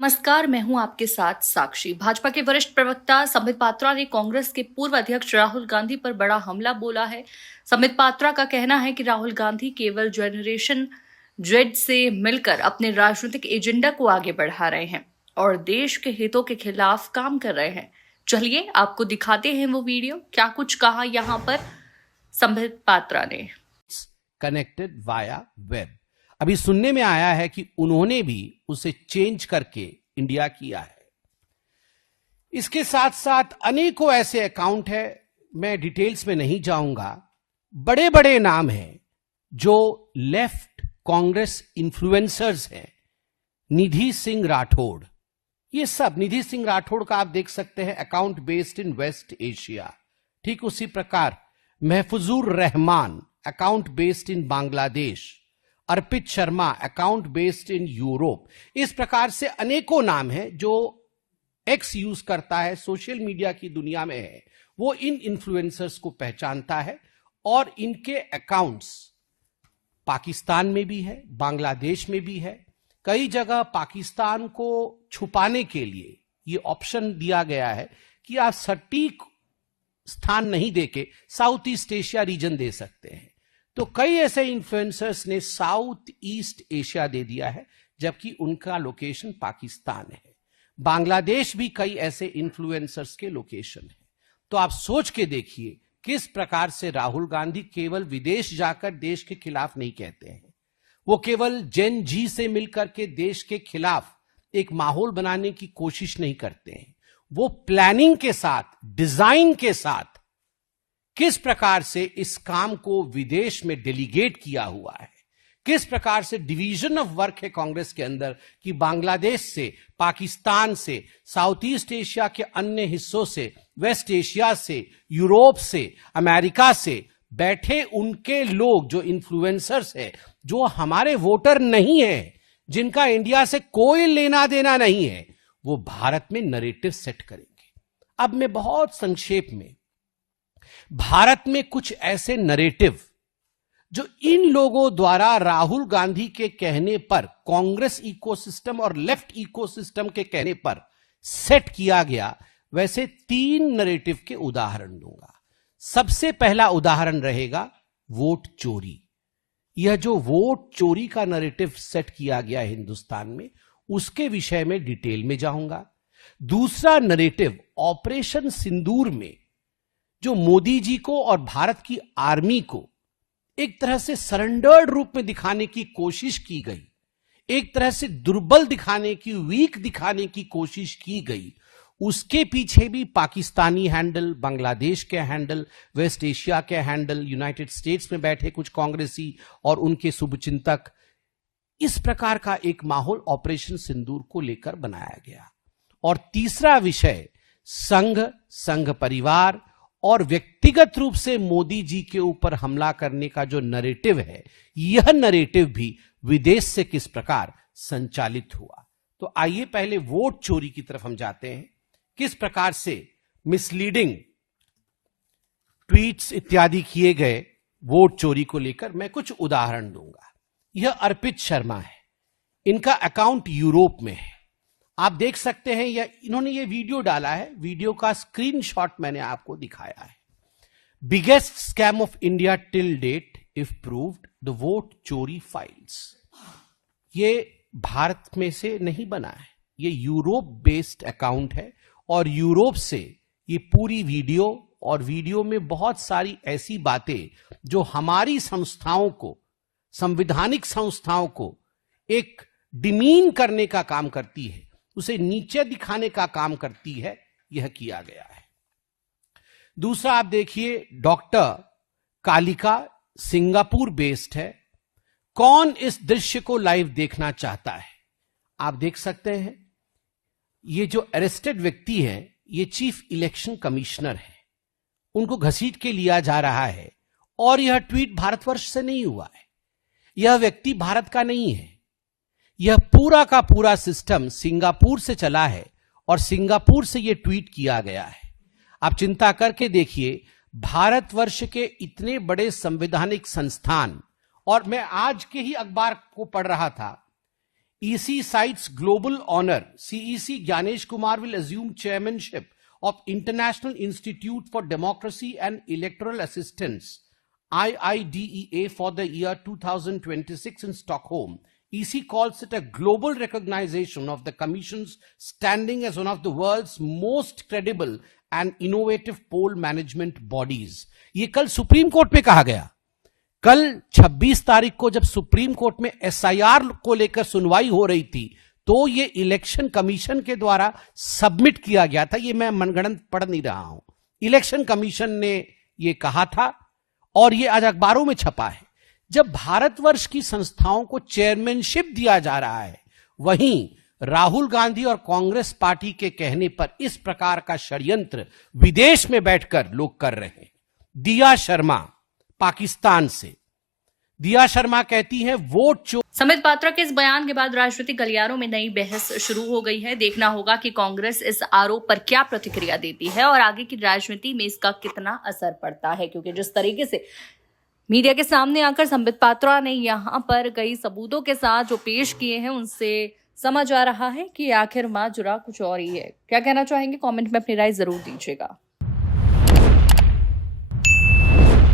नमस्कार, मैं हूं आपके साथ साक्षी। भाजपा के वरिष्ठ प्रवक्ता संबित पात्रा ने कांग्रेस के पूर्व अध्यक्ष राहुल गांधी पर बड़ा हमला बोला है। संबित पात्रा का कहना है कि राहुल गांधी केवल जनरेशन जेड से मिलकर अपने राजनीतिक एजेंडा को आगे बढ़ा रहे हैं और देश के हितों के खिलाफ काम कर रहे हैं। चलिए आपको दिखाते हैं वो वीडियो, क्या कुछ कहा यहाँ पर संबित पात्रा ने। Connected via web. अभी सुनने में आया है कि उन्होंने भी उसे चेंज करके इंडिया किया है। इसके साथ साथ अनेकों ऐसे अकाउंट है, मैं डिटेल्स में नहीं जाऊंगा। बड़े बड़े नाम हैं जो लेफ्ट कांग्रेस इन्फ्लुएंसर्स हैं। निधि सिंह राठौड़, ये सब निधि सिंह राठौड़ का आप देख सकते हैं, account based in West Asia. ठीक उसी प्रकार Mahfuzur Rahman, account based in Bangladesh. Arpit Sharma, account based in Europe. इस प्रकार से अनेकों नाम हैं जो एक्स यूज करता है, सोशल मीडिया की दुनिया में है, वो इन इन्फ्लुएंसर्स को पहचानता है और इनके अकाउंट्स पाकिस्तान में भी है, बांग्लादेश में भी है। कई जगह पाकिस्तान को छुपाने के लिए ये ऑप्शन दिया गया है कि आप सटीक स्थान नहीं देके साउथ ईस्ट एशिया रीजन दे सकते हैं। तो कई ऐसे इन्फ्लुएंसर्स ने साउथ ईस्ट एशिया दे दिया है, जबकि उनका लोकेशन पाकिस्तान है। बांग्लादेश भी कई ऐसे इन्फ्लुएंसर्स के लोकेशन है। तो आप सोच के देखिए किस प्रकार से राहुल गांधी केवल विदेश जाकर देश के खिलाफ नहीं कहते हैं, वो केवल जेन जी से मिलकर के देश के खिलाफ एक माहौल बनाने की कोशिश नहीं करते हैं। वो प्लानिंग के साथ, डिजाइन के साथ किस प्रकार से इस काम को विदेश में डेलीगेट किया हुआ है, किस प्रकार से डिवीजन ऑफ वर्क है कांग्रेस के अंदर कि बांग्लादेश से, पाकिस्तान से, साउथ ईस्ट एशिया के अन्य हिस्सों से, वेस्ट एशिया से, यूरोप से, अमेरिका से बैठे उनके लोग जो इन्फ्लुएंसर्स है, जो हमारे वोटर नहीं है, जिनका इंडिया से कोई लेना देना नहीं है, वो भारत में नरेटिव सेट करेंगे। अब मैं बहुत संक्षेप में, भारत में कुछ ऐसे नरेटिव जो इन लोगों द्वारा राहुल गांधी के कहने पर, कांग्रेस इकोसिस्टम और लेफ्ट इकोसिस्टम के कहने पर सेट किया गया, वैसे 3 नरेटिव के उदाहरण दूंगा। सबसे पहला उदाहरण रहेगा वोट चोरी। यह जो वोट चोरी का नरेटिव सेट किया गया है हिंदुस्तान में, उसके विषय में डिटेल में जाऊंगा। दूसरा नरेटिव ऑपरेशन सिंदूर में जो मोदी जी को और भारत की आर्मी को एक तरह से सरेंडर्ड रूप में दिखाने की कोशिश की गई, एक तरह से दुर्बल दिखाने की, वीक दिखाने की कोशिश की गई, उसके पीछे भी पाकिस्तानी हैंडल, बांग्लादेश के हैंडल, वेस्ट एशिया के हैंडल, यूनाइटेड स्टेट्स में बैठे कुछ कांग्रेसी और उनके शुभचिंतक, इस प्रकार का एक माहौल ऑपरेशन सिंदूर को लेकर बनाया गया। और तीसरा विषय संघ परिवार और व्यक्तिगत रूप से मोदी जी के ऊपर हमला करने का जो नरेटिव है, यह नरेटिव भी विदेश से किस प्रकार संचालित हुआ। तो आइए पहले वोट चोरी की तरफ हम जाते हैं। किस प्रकार से मिसलीडिंग ट्वीट्स इत्यादि किए गए वोट चोरी को लेकर, मैं कुछ उदाहरण दूंगा। यह अर्पित शर्मा है, इनका अकाउंट यूरोप में है, आप देख सकते हैं। इन्होंने ये वीडियो डाला है, वीडियो का स्क्रीनशॉट मैंने आपको दिखाया है। Biggest scam of India till date if proved, the vote चोरी फाइल्स। ये भारत में से नहीं बना है, ये यूरोप बेस्ड अकाउंट है और यूरोप से ये पूरी वीडियो, और वीडियो में बहुत सारी ऐसी बातें जो हमारी संस्थाओं को, संवैधानिक संस्थाओं को एक डिमीन करने का काम करती है, उसे नीचे दिखाने का काम करती है, यह किया गया है। दूसरा आप देखिए, डॉक्टर कालिका, सिंगापुर बेस्ड है। कौन इस दृश्य को लाइव देखना चाहता है? आप देख सकते हैं, ये जो अरेस्टेड व्यक्ति है, ये चीफ इलेक्शन कमिश्नर है, उनको घसीट के लिया जा रहा है। और यह ट्वीट भारतवर्ष से नहीं हुआ है, यह व्यक्ति भारत का नहीं है, यह पूरा का पूरा सिस्टम सिंगापुर से चला है और सिंगापुर से यह ट्वीट किया गया है। आप चिंता करके देखिए, भारतवर्ष के इतने बड़े संवैधानिक संस्थान, और मैं आज के ही अखबार को पढ़ रहा था, EC cites global honor. CEC Gyanesh Kumar will assume chairmanship of International Institute for Democracy and Electoral Assistance, IIDEA, for the year 2026 in Stockholm. EC calls it a global recognition of the Commission's standing as one of the world's most credible and innovative poll management bodies. ये कल supreme court में कहा गया। कल 26 तारीख को जब supreme court में SIR को लेकर सुनवाई हो रही थी, तो ये इलेक्शन कमीशन के द्वारा सबमिट किया गया था। ये मैं मनगढ़ंत पढ़ नहीं रहा हूं, इलेक्शन कमीशन ने ये कहा था और ये आज अखबारों में छपा है। जब भारतवर्ष की संस्थाओं को चेयरमैनशिप दिया जा रहा है, वहीं राहुल गांधी और कांग्रेस पार्टी के कहने पर इस प्रकार का षड्यंत्र विदेश में बैठकर लोग कर रहे हैं। दिया शर्मा पाकिस्तान से, दिया शर्मा कहती हैं वोट चोर। संबित पात्रा के इस बयान के बाद राजनीतिक गलियारों में नई बहस शुरू हो गई है। देखना होगा कि कांग्रेस इस आरोप पर क्या प्रतिक्रिया देती है और आगे की राजनीति में इसका कितना असर पड़ता है, क्योंकि जिस तरीके से मीडिया के सामने आकर संबित पात्रा ने यहां पर कई सबूतों के साथ जो पेश किए हैं, उनसे समझ आ रहा है कि आखिर माजरा कुछ और ही है। क्या कहना चाहेंगे, कमेंट में अपनी राय जरूर दीजिएगा।